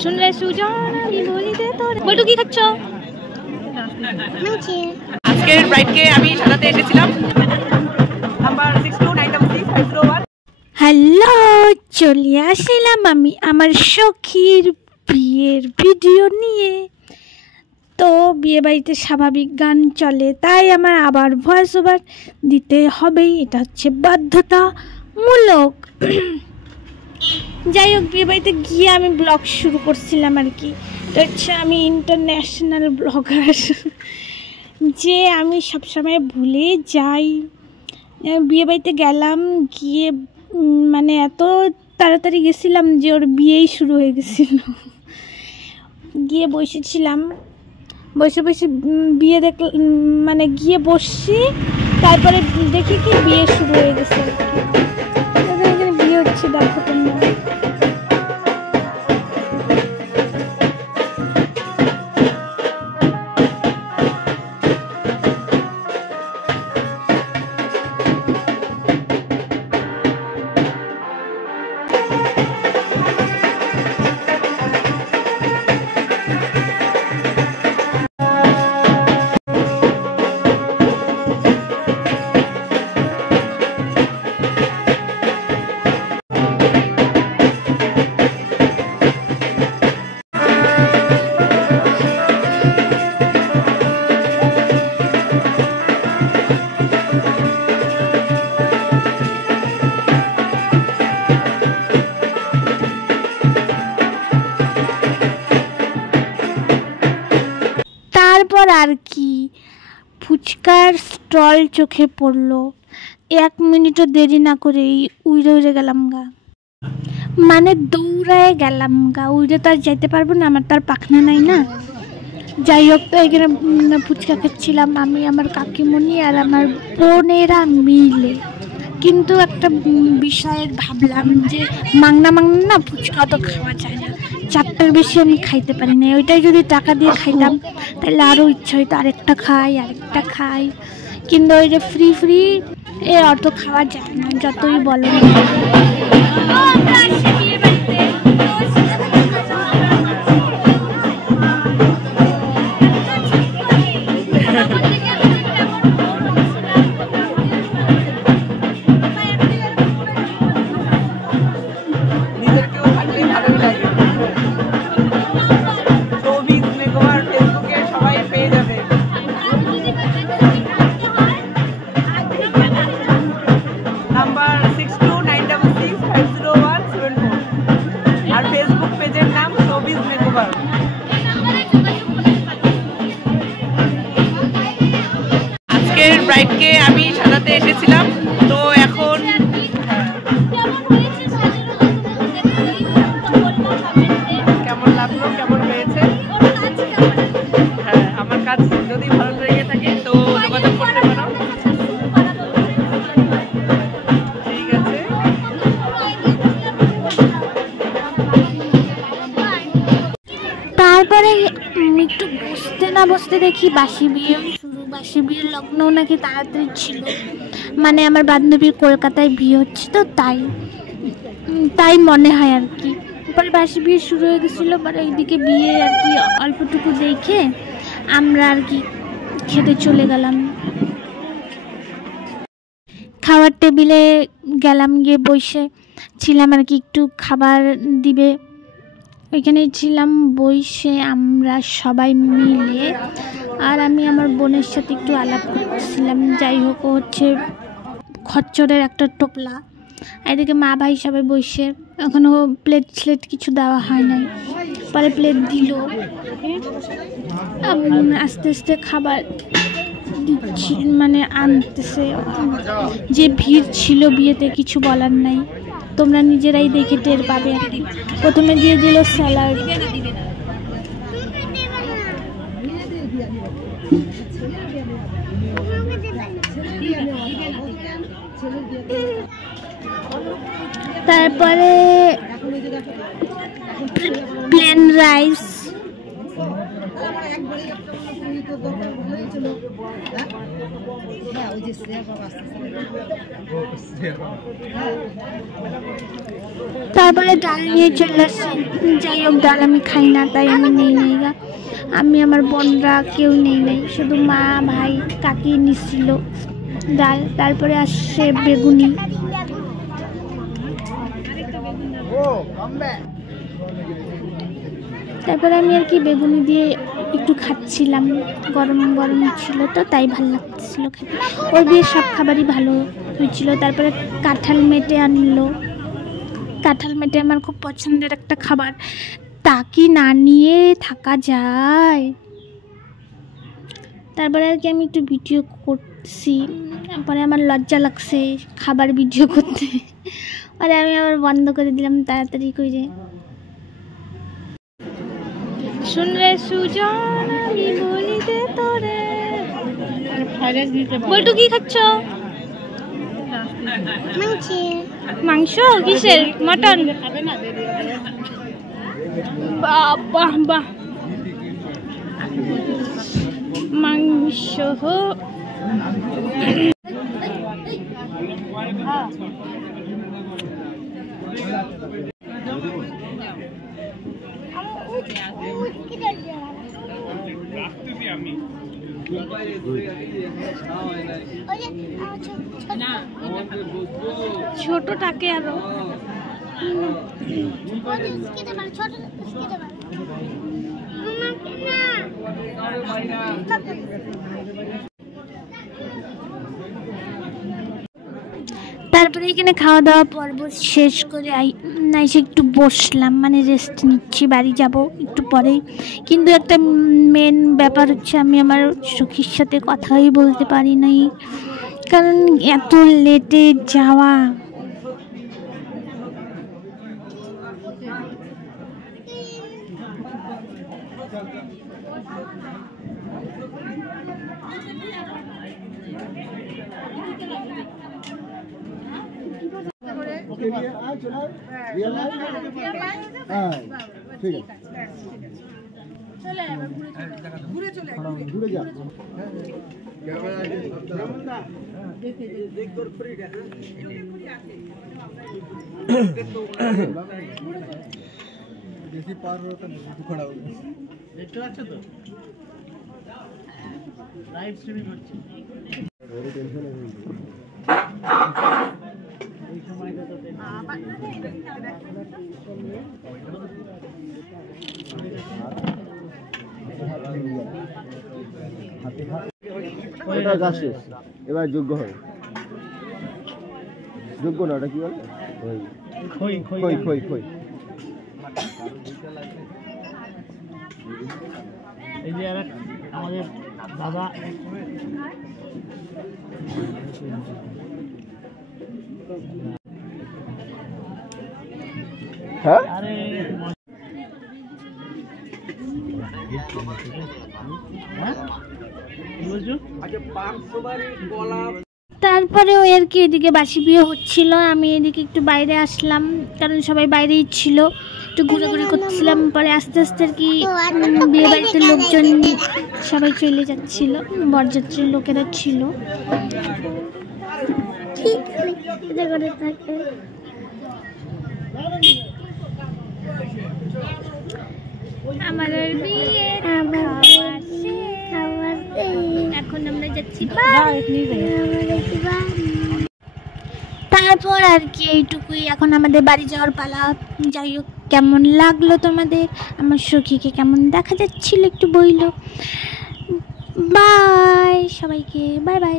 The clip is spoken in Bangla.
শুন রে সুজন কি বলিতে তোর বলটু কি খাচ্ছ? আজকের ব্রাইডকে আমি সাজাতে এসেছিলাম। নাম্বার 62965001। হ্যালো, চলে আসলাম আমি আমার সখীর বিয়ের ভিডিও নিয়ে। তো বিয়ে বাড়িতে স্বাভাবিক গান চলে, তাই আমার আবার ভয়েস ওভার দিতে হবেই, এটা হচ্ছে বাধ্যতামূলক। যাই হোক, বিয়ে বাড়িতে গিয়ে আমি ব্লগ শুরু করছিলাম আর কি। তো হচ্ছে আমি ইন্টারন্যাশনাল ব্লগার, যে আমি সবসময় ভুলে যাই। বিয়ে বাড়িতে গেলাম, গিয়ে মানে এত তাড়াতাড়ি গেছিলাম যে ওর বিয়েই শুরু হয়ে গেছিল। গিয়ে বসেছিলাম, বসে বসে বিয়ে মানে গিয়ে বসছি, তারপরে দেখি কি বিয়ে শুরু হয়ে গেছে। এখানে বিয়ে হচ্ছে, দেখো তোমরা। তারপর আর কি, ফুচকার স্টল চোখে পড়লো। 1 মিনিটও দেরি না করেই উড়ে উড়ে গেলাম গা, মানে দৌড়ায় গেলাম গা। উড়ে তো আর যাইতে পারবো না, আমার তো আর পাখনা নাই না। যাই হোক, তো এখানে ফুচকা খাচ্ছিলাম আমি, আমার কাকিমণি আর আমার বোনেরা মিলে। কিন্তু একটা বিষয়ের ভাবলাম যে মাংনা না ফুচকা তো খাওয়া যায় না, 4টার বেশি আমি খাইতে পারি না। ওইটাই যদি টাকা দিয়ে খাইতাম তাহলে আরও ইচ্ছা হইতো আরেকটা খাই। কিন্তু ওই যে ফ্রি অত খাওয়া যায় না, যতই বলো। আজকের ব্রাইডকে আমি সাজাতে এসেছিলাম। তো এখন কেমন লাগলো, কেমন হয়েছে? হ্যাঁ, আমার কাজ যদি ভালো লেগে থাকে তো যোগাযোগ করতে পারো। ঠিক আছে। তারপরে একটু বসতে দেখি বাসি বিয়ে শুরু। বাসি বিয়ের লগ্ন নাকি তাড়াতাড়ি ছিল, মানে আমার বান্ধবীর কলকাতায় বিয়ে হচ্ছে, তো তাই মনে হয় আর কি। পরে বাসি বিয়ে শুরু হয়ে গেছিলো, মানে এইদিকে বিয়ে আর কি অল্পটুকু দেখে আমরা আর কি খেতে চলে গেলাম। খাওয়ার টেবিলে গেলাম, গিয়ে বসে ছিলাম আর কি, একটু খাবার দিবে ওইখানে ছিলাম বসে আমরা সবাই মিলে। আর আমি আমার বোনের সাথে একটু আলাপ করছিলাম। যাই হোক, ও হচ্ছে খচ্চরের একটা টোপলা। এদিকে মা ভাই সবাই বসে, এখনও প্লেট কিছু দেওয়া হয় নাই, পরে প্লেট দিল। আস্তে আস্তে খাবার দিচ্ছি, মানে আনতেছে। যে ভিড় ছিল বিয়েতে কিছু বলার নাই, তোমরা নিজেরাই দেখে টের পাবে আর কি। প্রথমে দিয়ে দিল স্যালাড, তারপরে প্লেন রাইস, তারপরে ডাল নিয়ে চলে আসছি। যাই হোক, ডাল আমি খাই না, তাই আমি নেই গা। আমি আমার বোনরা কেউ নেই, শুধু মা ভাই কাকি নিচ্ছিল ডাল। তারপরে আসছে বেগুনি। তারপরে আমি আর কি বেগুনি দিয়ে একটু খাচ্ছিলাম, গরম গরম ছিল তো তাই ভালো লাগছিল খেতে। ওর দিয়ে সব খাবারই ভালো হয়েছিল। তারপরে কাঁঠাল মেটে আনলো। কাঁঠাল মেটে আমার খুব পছন্দের একটা খাবার, তা কি না নিয়ে থাকা যায়। তারপরে আর কি আমি একটু ভিডিও করছি, তারপরে আমার লজ্জা লাগছে খাবার ভিডিও করতে, আর আমি আবার বন্ধ করে দিলাম তাড়াতাড়ি করে। শুনলে সুজন আমি বলিতে তোরে। বলটু কি খাচ্ছ? মাংস। কিসের? মটন? বাহ বাহ বাহ, মাংস। ছোটটাকে আরো তারপরে এখানে খাওয়া দাওয়া পর্ব শেষ করে এসে একটু বসলাম, মানে রেস্ট নিচ্ছি, বাড়ি যাব একটু পরেই। কিন্তু একটা মেন ব্যাপার হচ্ছে, আমি আমার সখীর সাথে কথাই বলতে পারি নাই, কারণ এত লেটে যাওয়া। বেশি পার হতো না, খড়া হলো। দেখতে পাচ্ছ তো, লাইভ স্ট্রিমিং হচ্ছে। ওরে টেনশন আছে এই সময়টা তো ওটা গাছ শেষ, এবার যোগ্য হবে। যোগ্য না, ওটা কি বলে? খই খই খই খই। এই যে আমাদের দাদা হ্যাঁ তারপরে ওই আর কি এদিকে বাসি বিয়ে হচ্ছিল, আমি এদিকে একটু বাইরে আসলাম, কারণ সবাই বাইরেই ছিল, একটু ঘুরে করছিলাম। পরে আস্তে আস্তে আর কি বিয়ে বাড়িতে লোকজন সবাই চলে যাচ্ছিল, বরযাত্রীর লোকেরা ছিল। আমার বিয়ে এখন আমরা যাচ্ছি। তারপর আর কি এইটুকুই, এখন আমাদের বাড়ি যাওয়ার পালা। যাই হোক, কেমন লাগলো তোমাদের, আমার সখীকে কেমন দেখা যাচ্ছিল একটু বইলো। বাই সবাইকে, বাই বাই।